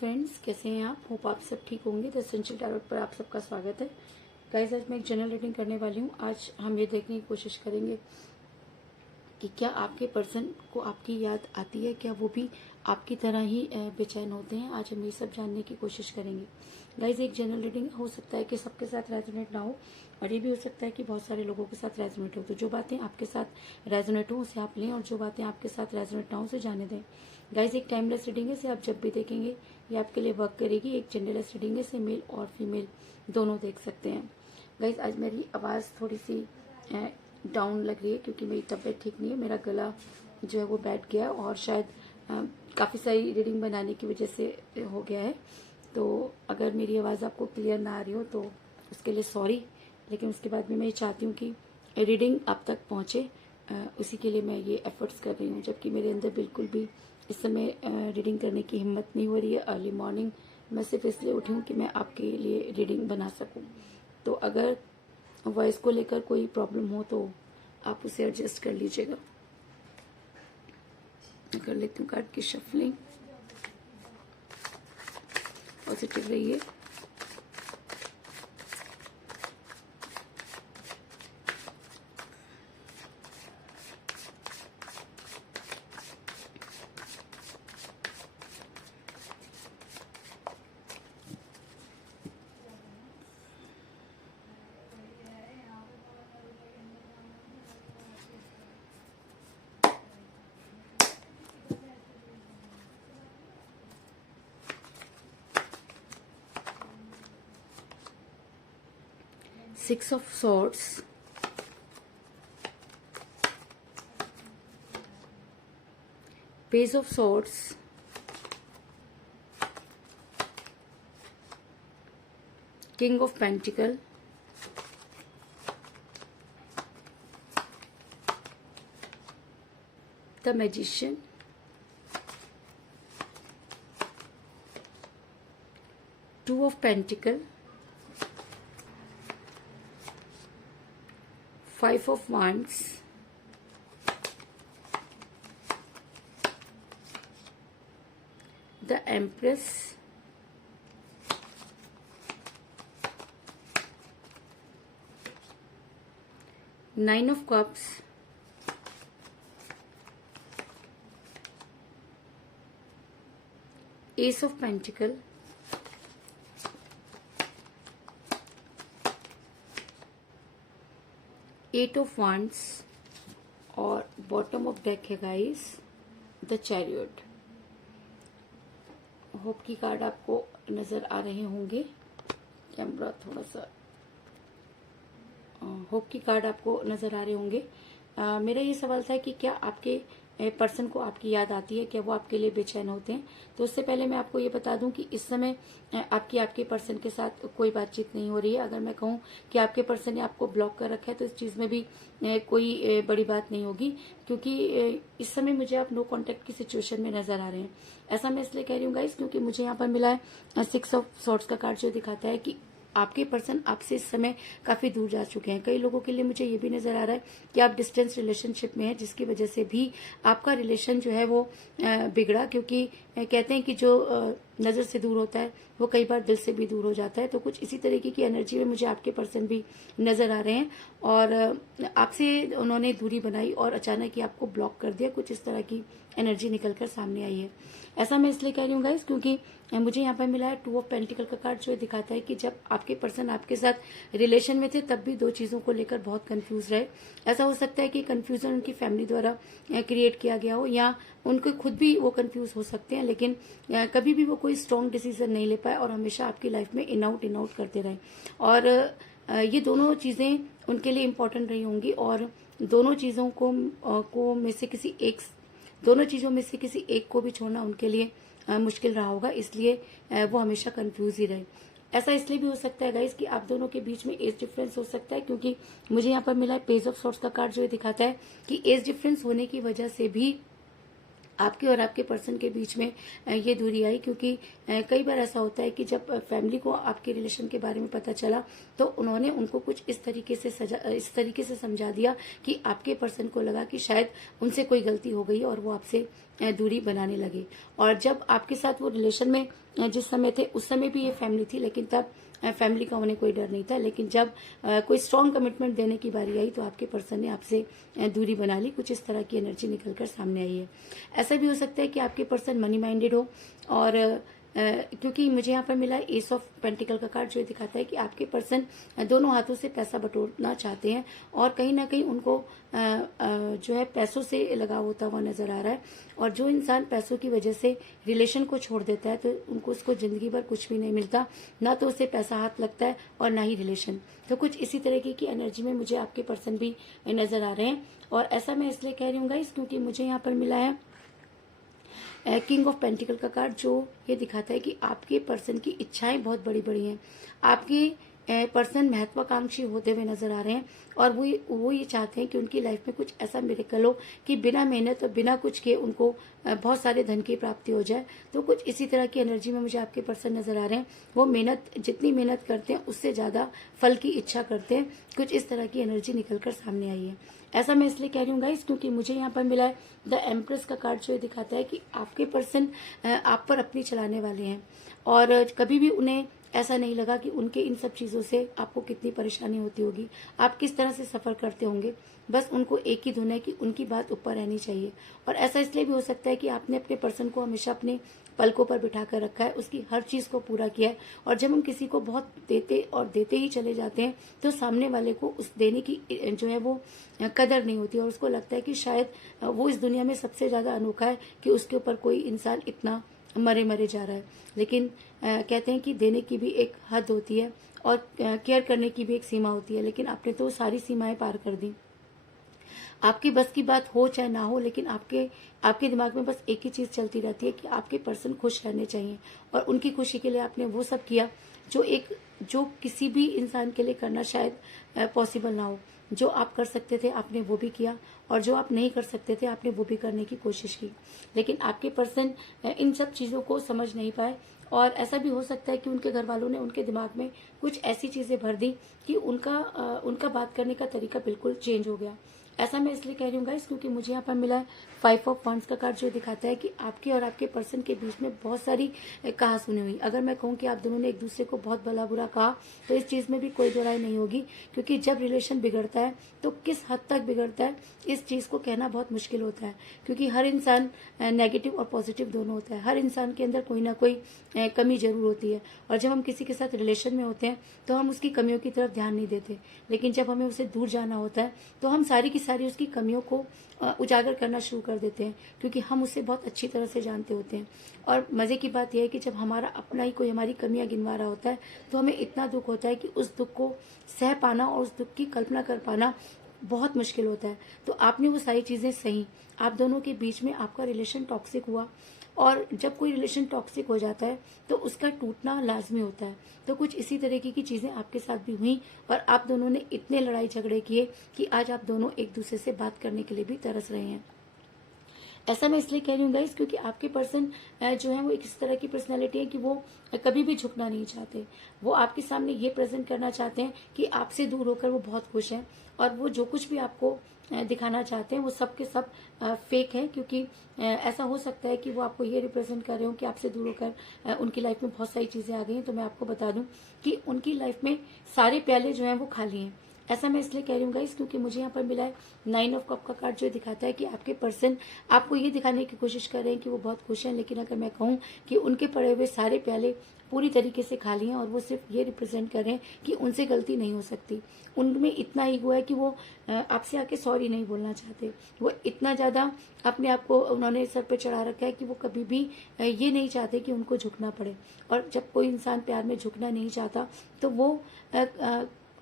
Friends, कैसे हैं आप? होप आप सब ठीक होंगे। द एसेंशियल टैरोट पर आप सबका स्वागत है। गाइस, आज मैं एक जनरल रीडिंग करने वाली हूँ। आज हम ये देखने की कोशिश करेंगे कि क्या आपके पर्सन को आपकी याद आती है, क्या वो भी आपकी तरह ही बेचैन होते हैं। आज हम ये सब जानने की कोशिश करेंगे। गाइस, एक जनरल रीडिंग हो सकता है कि सबके साथ रेजोनेट ना हो, और ये भी हो सकता है कि बहुत सारे लोगों के साथ रेजोनेट हो। तो जो बातें आपके साथ रेजोनेट हो उसे आप लें, और जो बातें आपके साथ रेजोनेट ना हो उसे जाने दें। गाइस, एक टाइमलेस रीडिंग है, इसे आप जब भी देखेंगे ये आपके लिए वर्क करेगी। एक जेंडरलेस रीडिंग है, इसे मेल और फीमेल दोनों देख सकते हैं। गाइस, आज मेरी आवाज़ थोड़ी सी डाउन लग रही है क्योंकि मेरी तबीयत ठीक नहीं है। मेरा गला जो है वो बैठ गया और शायद काफ़ी सारी रीडिंग बनाने की वजह से हो गया है। तो अगर मेरी आवाज़ आपको क्लियर ना आ रही हो तो उसके लिए सॉरी, लेकिन उसके बाद भी मैं ये चाहती हूँ कि रीडिंग आप तक पहुँचे, उसी के लिए मैं ये एफर्ट्स कर रही हूँ। जबकि मेरे अंदर बिल्कुल भी इस समय रीडिंग करने की हिम्मत नहीं हो रही है। अर्ली मॉर्निंग मैं सिर्फ इसलिए उठी हूँ कि मैं आपके लिए रीडिंग बना सकूँ। तो अगर वॉइस को लेकर कोई प्रॉब्लम हो तो आप उसे एडजस्ट कर लीजिएगा। कर लेती हूँ कार्ड की शफलिंग। पॉजिटिव रहिए। Six of Swords, Page of Swords, King of Pentacles, the Magician, Two of Pentacles, Five of Wands, the Empress, Nine of Cups, Ace of Pentacles, Eight of Wands, और bottom of deck है guys the chariot. Hope की card आपको नजर आ रहे होंगे। Camera थोड़ा सा, hope की कार्ड आपको नजर आ रहे होंगे। मेरा ये सवाल था कि क्या आपके पर्सन को आपकी याद आती है, क्या वो आपके लिए बेचैन होते हैं। तो उससे पहले मैं आपको ये बता दूं कि इस समय आपके पर्सन के साथ कोई बातचीत नहीं हो रही है। अगर मैं कहूं कि आपके पर्सन ने आपको ब्लॉक कर रखा है तो इस चीज में भी कोई बड़ी बात नहीं होगी, क्योंकि इस समय मुझे आप नो कांटेक्ट की सिचुएशन में नजर आ रहे हैं। ऐसा मैं इसलिए कह रही हूँ गाइस क्योंकि मुझे यहाँ पर मिला है सिक्स ऑफ सॉर्ड्स का कार्ड, जो दिखाता है कि आपके पर्सन आपसे इस समय काफी दूर जा चुके हैं। कई लोगों के लिए मुझे ये भी नजर आ रहा है कि आप डिस्टेंस रिलेशनशिप में हैं, जिसकी वजह से भी आपका रिलेशन जो है वो बिगड़ा। क्योंकि कहते हैं कि जो नजर से दूर होता है वो कई बार दिल से भी दूर हो जाता है। तो कुछ इसी तरीके की एनर्जी में मुझे आपके पर्सन भी नजर आ रहे हैं, और आपसे उन्होंने दूरी बनाई और अचानक ही आपको ब्लॉक कर दिया। कुछ इस तरह की एनर्जी निकलकर सामने आई है। ऐसा मैं इसलिए कह रही हूँ गाइस क्योंकि मुझे यहाँ पर मिला है टू ऑफ पेंटिकल का कार्ड, जो दिखाता है कि जब आपके पर्सन आपके साथ रिलेशन में थे तब भी दो चीजों को लेकर बहुत कंफ्यूज रहे। ऐसा हो सकता है कि कंफ्यूजन उनकी फैमिली द्वारा क्रिएट किया गया हो, या उनको खुद भी वो कंफ्यूज हो सकते हैं, लेकिन कभी भी वो कोई स्ट्रॉन्ग डिसीजन नहीं ले पाए और हमेशा आपकी लाइफ में इन आउट करते रहे। और ये दोनों चीजें उनके लिए इम्पोर्टेंट रही होंगी, और दोनों चीजों में से किसी एक को भी छोड़ना उनके लिए मुश्किल रहा होगा, इसलिए वो हमेशा कंफ्यूज ही रहे। ऐसा इसलिए भी हो सकता है गाइस कि आप दोनों के बीच में एज डिफरेंस हो सकता है, क्योंकि मुझे यहाँ पर मिला है पेज ऑफ सॉर्ड्स का कार्ड, जो दिखाता है कि एज डिफरेंस होने की वजह से भी आपके और आपके पर्सन के बीच में ये दूरी आई। क्योंकि कई बार ऐसा होता है कि जब फैमिली को आपके रिलेशन के बारे में पता चला तो उन्होंने उनको कुछ इस तरीके से समझा दिया कि आपके पर्सन को लगा कि शायद उनसे कोई गलती हो गई और वो आपसे दूरी बनाने लगे। और जब आपके साथ वो रिलेशन में जिस समय थे उस समय भी ये फैमिली थी, लेकिन तब फैमिली का उन्हें कोई डर नहीं था। लेकिन जब कोई स्ट्रांग कमिटमेंट देने की बारी आई तो आपके पर्सन ने आपसे दूरी बना ली। कुछ इस तरह की एनर्जी निकलकर सामने आई है। ऐसा भी हो सकता है कि आपके पर्सन मनी माइंडेड हो, और क्योंकि मुझे यहाँ पर मिला एस ऑफ पेंटिकल का कार्ड, जो दिखाता है कि आपके पर्सन दोनों हाथों से पैसा बटोरना चाहते हैं और कहीं ना कहीं उनको जो है पैसों से लगाव होता हुआ नजर आ रहा है। और जो इंसान पैसों की वजह से रिलेशन को छोड़ देता है तो उनको उसको जिंदगी भर कुछ भी नहीं मिलता, ना तो उसे पैसा हाथ लगता है और ना ही रिलेशन। तो कुछ इसी तरीके की एनर्जी में मुझे आपके पर्सन भी नजर आ रहे हैं। और ऐसा मैं इसलिए कह रही हूँ गाइस क्योंकि मुझे यहाँ पर मिला है किंग ऑफ पेंटिकल का कार्ड, जो ये दिखाता है कि आपके पर्सन की इच्छाएं बहुत बड़ी बड़ी हैं। आपके पर्सन महत्वाकांक्षी होते हुए नजर आ रहे हैं और वो ये चाहते हैं कि उनकी लाइफ में कुछ ऐसा मिरेकल हो कि बिना मेहनत और बिना कुछ किए उनको बहुत सारे धन की प्राप्ति हो जाए। तो कुछ इसी तरह की एनर्जी में मुझे आपके पर्सन नजर आ रहे हैं। वो जितनी मेहनत करते हैं उससे ज्यादा फल की इच्छा करते हैं। कुछ इस तरह की एनर्जी निकलकर सामने आई है। ऐसा मैं इसलिए कह रही हूँ गाइस क्योंकि मुझे यहाँ पर मिला है द एम्प्रेस का कार्ड, जो दिखाता है कि आपके पर्सन आप पर अपनी चलाने वाले हैं और कभी भी उन्हें ऐसा नहीं लगा कि उनके इन सब चीजों से आपको कितनी परेशानी होती होगी, आप किस तरह से सफर करते होंगे। बस उनको एक ही धुन है कि उनकी बात ऊपर रहनी चाहिए। और ऐसा इसलिए भी हो सकता है कि आपने अपने पर्सन को हमेशा अपने पलकों पर बिठा कर रखा है, उसकी हर चीज को पूरा किया है। और जब हम किसी को बहुत देते ही चले जाते हैं तो सामने वाले को उस देने की जो है वो कदर नहीं होती और उसको लगता है कि शायद वो इस दुनिया में सबसे ज्यादा अनोखा है कि उसके ऊपर कोई इंसान इतना मरे मरे जा रहा है। लेकिन कहते हैं कि देने की भी एक हद होती है और केयर करने की भी एक सीमा होती है, लेकिन आपने तो सारी सीमाएं पार कर दी। आपकी बस की बात हो चाहे ना हो, लेकिन आपके दिमाग में बस एक ही चीज चलती रहती है कि आपके पर्सन खुश रहने चाहिए और उनकी खुशी के लिए आपने वो सब किया जो किसी भी इंसान के लिए करना शायद पॉसिबल ना हो। जो आप कर सकते थे आपने वो भी किया और जो आप नहीं कर सकते थे आपने वो भी करने की कोशिश की। लेकिन आपके पर्सन इन सब चीजों को समझ नहीं पाए और ऐसा भी हो सकता है कि उनके घर वालों ने उनके दिमाग में कुछ ऐसी चीजें भर दी कि उनका बात करने का तरीका बिल्कुल चेंज हो गया। ऐसा मैं इसलिए कह रही हूँ गाइस क्योंकि मुझे यहाँ पर मिला है 5 ऑफ वांड्स का कार्ड, जो दिखाता है कि आपके और आपके पर्सन के बीच में बहुत सारी कहा सुनी हुई। अगर मैं कहूँ कि आप दोनों ने एक दूसरे को बहुत भला बुरा कहा तो इस चीज में भी कोई दो राय नहीं होगी, क्योंकि जब रिलेशन बिगड़ता है तो किस हद तक बिगड़ता है इस चीज को कहना बहुत मुश्किल होता है। क्योंकि हर इंसान नेगेटिव और पॉजिटिव दोनों होता है। हर इंसान के अंदर कोई ना कोई कमी जरूर होती है और जब हम किसी के साथ रिलेशन में होते हैं तो हम उसकी कमियों की तरफ ध्यान नहीं देते, लेकिन जब हमें उसे दूर जाना होता है तो हम सारी की सारी उसकी कमियों को उजागर करना शुरू कर देते हैं, क्योंकि हम उसे बहुत अच्छी तरह से जानते होते हैं। और मजे की बात यह है कि जब हमारा अपना ही कोई हमारी कमियां गिनवा रहा होता है तो हमें इतना दुख होता है कि उस दुख को सह पाना और उस दुख की कल्पना कर पाना बहुत मुश्किल होता है। तो आपने वो सारी चीजें सही, आप दोनों के बीच में आपका रिलेशन टॉक्सिक हुआ और जब कोई रिलेशन टॉक्सिक हो जाता है तो उसका टूटना लाजमी होता है। तो कुछ इसी तरीके की चीजें आपके साथ भी हुई और आप दोनों ने इतने लड़ाई झगड़े किए कि आज आप दोनों एक दूसरे से बात करने के लिए भी तरस रहे हैं। ऐसा मैं इसलिए कह रही हूँ गाइस क्योंकि आपके पर्सन जो है वो एक इस तरह की पर्सनैलिटी है कि वो कभी भी झुकना नहीं चाहते। वो आपके सामने ये प्रेजेंट करना चाहते हैं कि आपसे दूर होकर वो बहुत खुश हैं और वो जो कुछ भी आपको दिखाना चाहते हैं वो सब के सब फेक है। क्योंकि ऐसा हो सकता है कि वो आपको ये रिप्रेजेंट कर रहे हो कि आपसे दूर होकर उनकी लाइफ में बहुत सारी चीजें आ गई हैं। तो मैं आपको बता दूं कि उनकी लाइफ में सारे प्याले जो हैं वो खाली हैं। ऐसा मैं इसलिए कह रही हूँ गाइस क्योंकि मुझे यहाँ पर मिला है 9 ऑफ कप का कार्ड, जो दिखाता है कि आपके पर्सन आपको ये दिखाने की कोशिश कर रहे हैं कि वो बहुत खुश हैं। लेकिन अगर मैं कहूँ कि उनके पड़े हुए सारे प्याले पूरी तरीके से खाली हैं और वो सिर्फ ये रिप्रेजेंट कर रहे हैं कि उनसे गलती नहीं हो सकती। उनमें इतना ईगो है कि वो आपसे आके सॉरी नहीं बोलना चाहते। वो इतना ज्यादा अपने आप को उन्होंने सर पे चढ़ा रखा है कि वो कभी भी ये नहीं चाहते कि उनको झुकना पड़े। और जब कोई इंसान प्यार में झुकना नहीं चाहता तो वो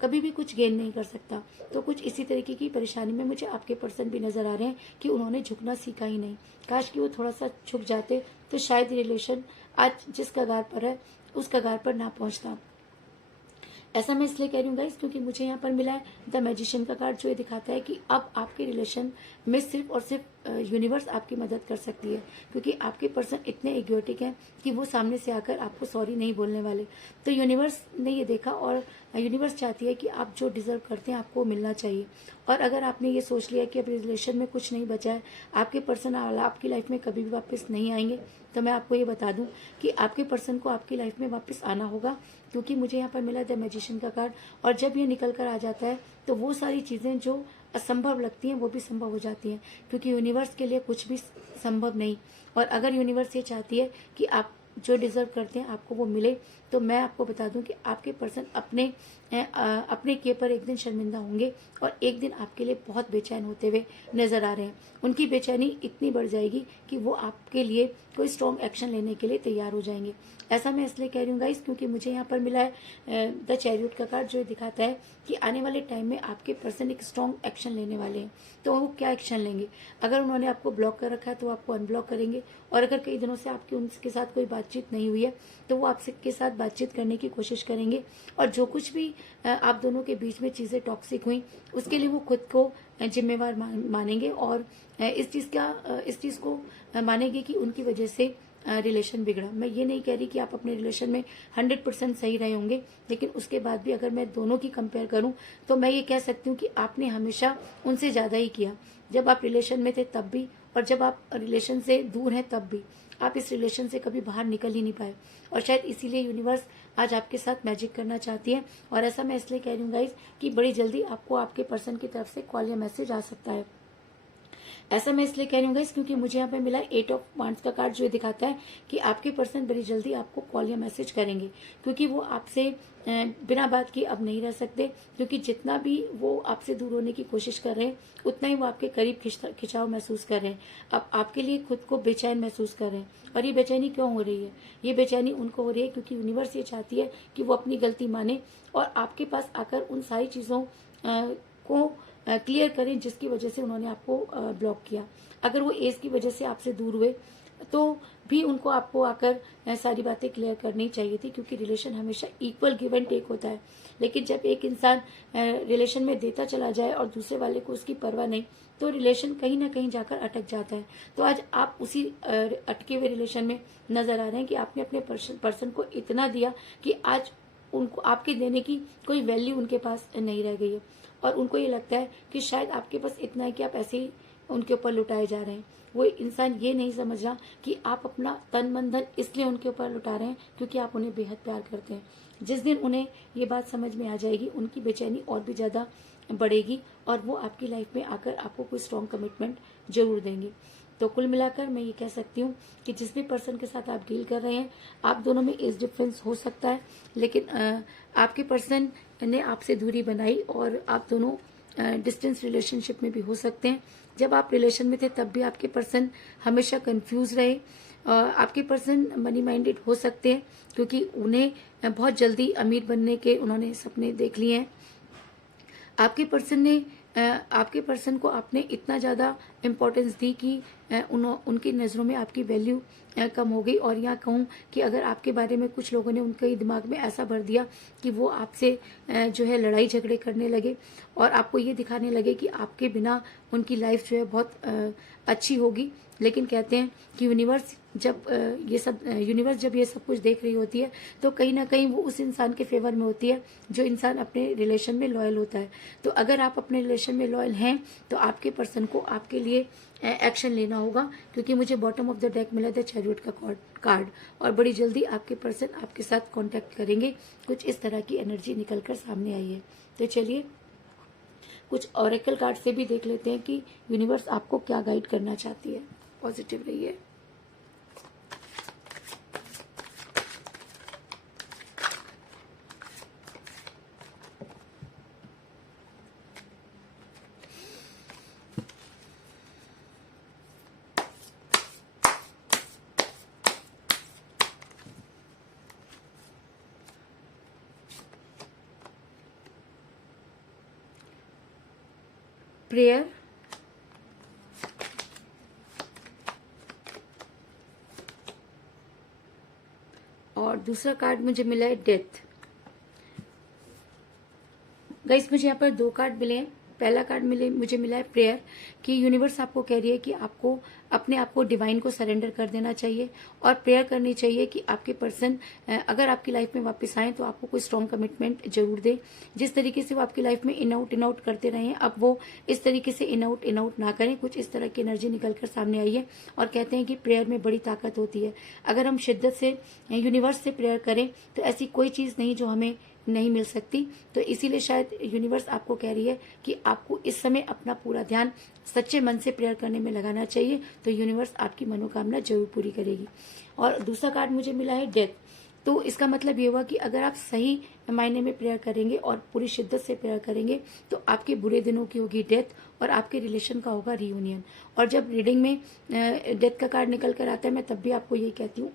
कभी भी कुछ गेन नहीं कर सकता। तो कुछ इसी तरीके की परेशानी में मुझे आपके पर्सन भी नजर आ रहे हैं कि उन्होंने झुकना सीखा ही नहीं। काश कि वो थोड़ा सा झुक जाते तो शायद रिलेशन आज जिस कगार पर है उस कगार पर ना पहुंचता। ऐसा मैं इसलिए कह रही हूँ गाइस क्योंकि मुझे यहाँ पर मिला है द मैजिशियन का कार्ड, जो ये दिखाता है कि अब आपके रिलेशन में सिर्फ और सिर्फ यूनिवर्स आपकी मदद कर सकती है, क्योंकि आपके पर्सन इतने इगोटिक हैं कि वो सामने से आकर आपको सॉरी नहीं बोलने वाले। तो यूनिवर्स ने ये देखा और यूनिवर्स चाहती है कि आप जो डिजर्व करते हैं आपको मिलना चाहिए। और अगर आपने ये सोच लिया कि अब रिलेशन में कुछ नहीं बचा है, आपके पर्सन आपकी लाइफ में कभी भी वापस नहीं आएंगे, तो मैं आपको ये बता दूं कि आपके पर्सन को आपकी लाइफ में वापस आना होगा, क्योंकि मुझे यहाँ पर मिला द मैजिशियन का कार्ड। और जब ये निकल कर आ जाता है तो वो सारी चीज़ें जो असंभव लगती हैं वो भी संभव हो जाती हैं, क्योंकि यूनिवर्स के लिए कुछ भी संभव नहीं। और अगर यूनिवर्स ये चाहती है कि आप जो डिजर्व करते हैं आपको वो मिले, तो मैं आपको बता दूं कि आपके पर्सन अपने किए पर एक दिन शर्मिंदा होंगे और एक दिन आपके लिए बहुत बेचैन होते हुए नजर आ रहे हैं। उनकी बेचैनी इतनी बढ़ जाएगी कि वो आपके लिए कोई स्ट्रॉन्ग एक्शन लेने के लिए तैयार हो जाएंगे। ऐसा मैं इसलिए कह रही हूँ गाइस, क्योंकि मुझे यहाँ पर मिला है द चैरियट का कार्ड, जो दिखाता है कि आने वाले टाइम में आपके पर्सन एक स्ट्रॉन्ग एक्शन लेने वाले हैं। तो वो क्या एक्शन लेंगे? अगर उन्होंने आपको ब्लॉक कर रखा है तो आपको अनब्लॉक करेंगे, और अगर कई दिनों से आपकी उनके साथ कोई बातचीत नहीं हुई है तो वो आपसे के साथ बातचीत करने की कोशिश करेंगे। और जो कुछ भी आप दोनों के बीच में चीजें टॉक्सिक हुई उसके लिए वो खुद को जिम्मेवार मानेंगे, और इस चीज को मानेंगे कि उनकी वजह से रिलेशन बिगड़ा। मैं ये नहीं कह रही कि आप अपने रिलेशन में 100% सही रहे होंगे, लेकिन उसके बाद भी अगर मैं दोनों की कंपेयर करूं तो मैं ये कह सकती हूँ कि आपने हमेशा उनसे ज्यादा ही किया। जब आप रिलेशन में थे तब भी, और जब आप रिलेशन से दूर हैं तब भी। आप इस रिलेशन से कभी बाहर निकल ही नहीं पाए, और शायद इसीलिए यूनिवर्स आज आपके साथ मैजिक करना चाहती है। और ऐसा मैं इसलिए कह रही हूँ गाइज कि बड़ी जल्दी आपको आपके पर्सन की तरफ से कॉल या मैसेज आ सकता है। ऐसा मैं इसलिए कह रही हूँ गाइस, क्योंकि मुझे यहाँ पे मिला 8 ऑफ वांड्स का कार्ड, जो दिखाता है कि आपके पर्सन बड़ी जल्दी आपको कॉल या मैसेज करेंगे, क्योंकि वो आपसे बिना बात किए अब नहीं रह सकते। क्योंकि जितना भी वो आपसे दूर होने की कोशिश कर रहे हैं उतना ही वो आपके करीब खिंचाव महसूस कर रहे हैं। अब आपके लिए खुद को बेचैन महसूस कर रहे हैं। और ये बेचैनी क्यों हो रही है? ये बेचैनी उनको हो रही है क्योंकि यूनिवर्स ये चाहती है कि वो अपनी गलती माने और आपके पास आकर उन सारी चीजों को क्लियर करें जिसकी वजह से उन्होंने आपको ब्लॉक किया। अगर वो एज की वजह से आपसे दूर हुए तो भी उनको आपको आकर सारी बातें क्लियर करनी चाहिए थी, क्योंकि रिलेशन हमेशा इक्वल गिव एंड टेक होता है। लेकिन जब एक इंसान रिलेशन में देता चला जाए और दूसरे वाले को उसकी परवाह नहीं, तो रिलेशन कहीं ना कहीं जाकर अटक जाता है। तो आज आप उसी अटके हुए रिलेशन में नजर आ रहे हैं कि आपने अपने पर्सन को इतना दिया कि आज उनको आपके देने की कोई वैल्यू उनके पास नहीं रह गई है, और उनको ये लगता है कि शायद आपके पास इतना है कि आप ऐसे ही उनके ऊपर लुटाए जा रहे हैं। वो इंसान ये नहीं समझ रहा कि आप अपना तन मन धन इसलिए उनके ऊपर लुटा रहे हैं क्योंकि आप उन्हें बेहद प्यार करते हैं। जिस दिन उन्हें ये बात समझ में आ जाएगी उनकी बेचैनी और भी ज्यादा बढ़ेगी, और वो आपकी लाइफ में आकर आपको कोई स्ट्रॉन्ग कमिटमेंट जरूर देंगे। तो कुल मिलाकर मैं ये कह सकती हूँ कि जिस भी पर्सन के साथ आप डील कर रहे हैं, आप दोनों में एज डिफरेंस हो सकता है, लेकिन आपके पर्सन ने आपसे दूरी बनाई और आप दोनों डिस्टेंस रिलेशनशिप में भी हो सकते हैं। जब आप रिलेशन में थे तब भी आपके पर्सन हमेशा कंफ्यूज रहे। आपके पर्सन मनी माइंडेड हो सकते हैं क्योंकि उन्हें बहुत जल्दी अमीर बनने के उन्होंने सपने देख लिए हैं। आपके पर्सन को आपने इतना ज्यादा इम्पोर्टेंस दी कि उनकी नजरों में आपकी वैल्यू कम हो गई। और यहाँ कहूँ कि अगर आपके बारे में कुछ लोगों ने उनके दिमाग में ऐसा भर दिया कि वो आपसे जो है लड़ाई झगड़े करने लगे और आपको ये दिखाने लगे कि आपके बिना उनकी लाइफ जो है बहुत अच्छी होगी। लेकिन कहते हैं कि यूनिवर्स जब ये सब कुछ देख रही होती है तो कहीं ना कहीं वो उस इंसान के फेवर में होती है जो इंसान अपने रिलेशन में लॉयल होता है। तो अगर आप अपने रिलेशन में लॉयल हैं तो आपके पर्सन को आपके लिए एक्शन लेना होगा, क्योंकि मुझे बॉटम ऑफ द डेक मिला था चैरियट का कार्ड, और बड़ी जल्दी आपके पर्सन आपके साथ कांटेक्ट करेंगे। कुछ इस तरह की एनर्जी निकल कर सामने आई है। तो चलिए कुछ ऑरेकल कार्ड से भी देख लेते हैं कि यूनिवर्स आपको क्या गाइड करना चाहती है। पॉजिटिव रहिए। प्रेयर, और दूसरा कार्ड मुझे मिला है डेथ। गाइस मुझे यहाँ पर 2 कार्ड मिले हैं। पहला कार्ड मुझे मिला है प्रेयर, कि यूनिवर्स आपको कह रही है कि आपको अपने आप को डिवाइन को सरेंडर कर देना चाहिए और प्रेयर करनी चाहिए कि आपके पर्सन अगर आपकी लाइफ में वापस आए तो आपको कोई स्ट्रॉन्ग कमिटमेंट जरूर दे। जिस तरीके से वो आपकी लाइफ में इन आउट करते रहे हैं, अब वो इस तरीके से इन आउट ना करें। कुछ इस तरह की एनर्जी निकल कर सामने आई है और कहते हैं कि प्रेयर में बड़ी ताकत होती है। अगर हम शिद्दत से यूनिवर्स से प्रेयर करें तो ऐसी कोई चीज नहीं जो हमें नहीं मिल सकती। तो इसीलिए शायद यूनिवर्स आपको कह रही है कि आपको इस समय अपना पूरा ध्यान सच्चे मन से प्रेयर करने में लगाना चाहिए, तो यूनिवर्स आपकी मनोकामना जरूर पूरी करेगी। और दूसरा कार्ड मुझे मिला है डेथ। तो इसका मतलब ये हुआ कि अगर आप सही मायने में प्रेयर करेंगे और पूरी शिद्दत से प्रेयर करेंगे तो आपके बुरे दिनों की होगी डेथ और आपके रिलेशन का होगा रियूनियन। और जब रीडिंग में डेथ का कार्ड निकल कर आता है, मैं तब भी आपको यही कहती हूँ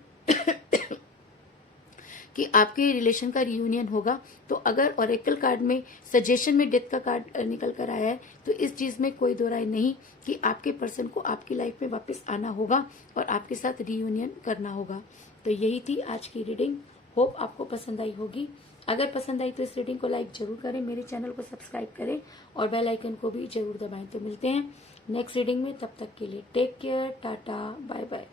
कि आपके रिलेशन का रियूनियन होगा। तो अगर ऑरेकल कार्ड में सजेशन में डेथ का कार्ड निकल कर आया है तो इस चीज में कोई दो राय नहीं कि आपके पर्सन को आपकी लाइफ में वापस आना होगा और आपके साथ रियूनियन करना होगा। तो यही थी आज की रीडिंग। होप आपको पसंद आई होगी। अगर पसंद आई तो इस रीडिंग को लाइक जरूर करें, मेरे चैनल को सब्सक्राइब करें और बेल आइकन को भी जरूर दबाएं। तो मिलते हैं नेक्स्ट रीडिंग में, तब तक के लिए take care, tata, bye bye.